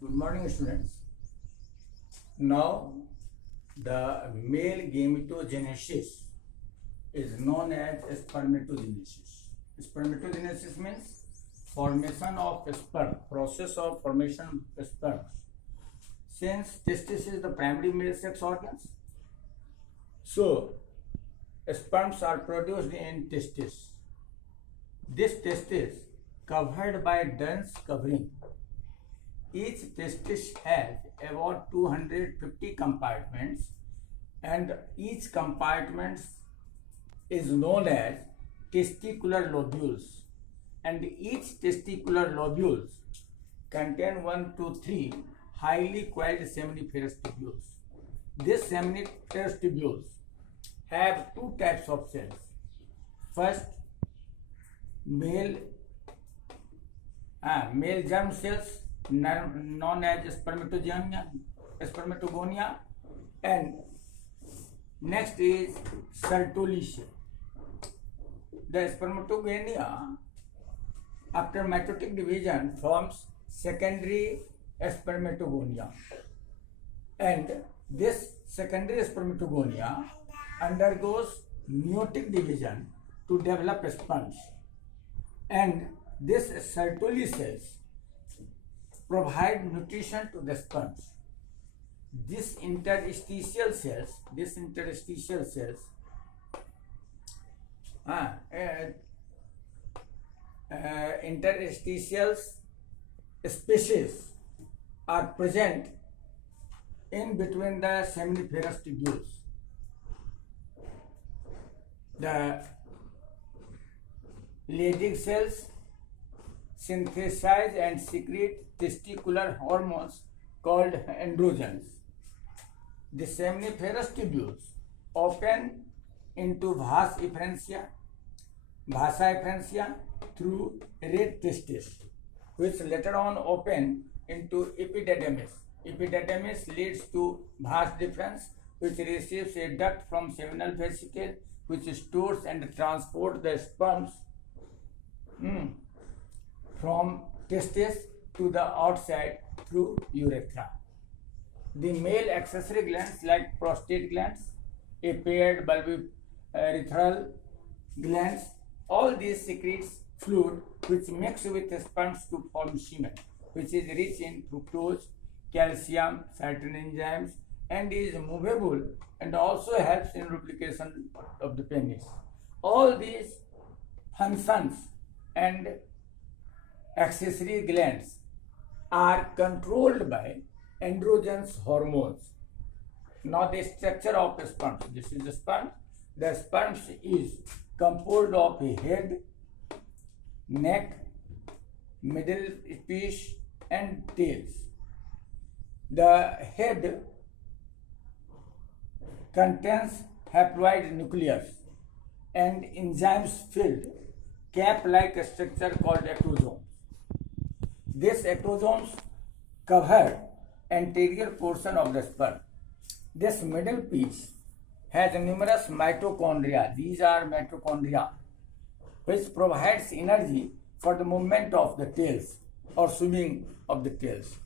Good morning, students. Now, the male gametogenesis is known as spermatogenesis. Spermatogenesis means formation of sperm, process of formation of sperms. Since testis is the primary male sex organs, so sperms are produced in testis. This testis covered by dense covering. Each testis has about 250 compartments, and each compartment is known as testicular lobules, and each testicular lobules contain 1 to 3 highly coiled seminiferous tubules. These seminiferous tubules have two types of cells. First, male germ cells known as spermatogonia, and next is Sertoli cell. The spermatogonia, after mitotic division, forms secondary spermatogonia, and this secondary spermatogonia undergoes meiotic division to develop sperms, and this Sertoli cells provide nutrition to the sperms. These interstitial cells species are present in between the seminiferous tubules. The Leydig cells synthesize and secrete testicular hormones called androgens. The seminiferous tubules open into vas efferentia through red testis, which later on open into epididymis. Epididymis leads to vas deferens, which receives a duct from seminal vesicle, which stores and transports the sperms from testis to the outside through urethra. The male accessory glands like prostate glands, a paired bulbourethral glands, all these secretes fluid which mix with the sperms to form semen, which is rich in fructose, calcium, certain enzymes, and is movable and also helps in lubrication of the penis. All these functions and accessory glands are controlled by androgenous hormones. Now the structure of the sperms. This is the sperm. The sperm is composed of a head, neck, middle piece, and tails. The head contains haploid nucleus and enzymes-filled cap-like structure called ectosomes. These ectosomes cover anterior portion of the sperm. This middle piece has numerous mitochondria. These are mitochondria, which provides energy for the movement of the tails or swimming of the tails.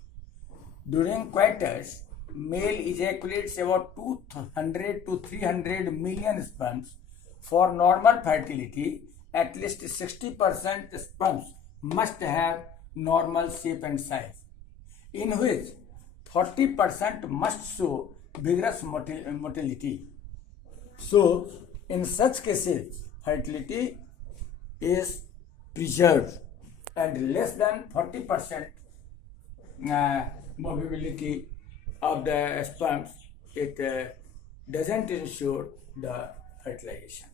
During coitus, male ejaculates about 200 to 300 million sperms. For normal fertility, at least 60% sperms must have normal shape and size, in which 40% must show vigorous motility. So, in such cases, fertility is preserved, and less than 40% mobility of the sperms, it doesn't ensure the fertilization.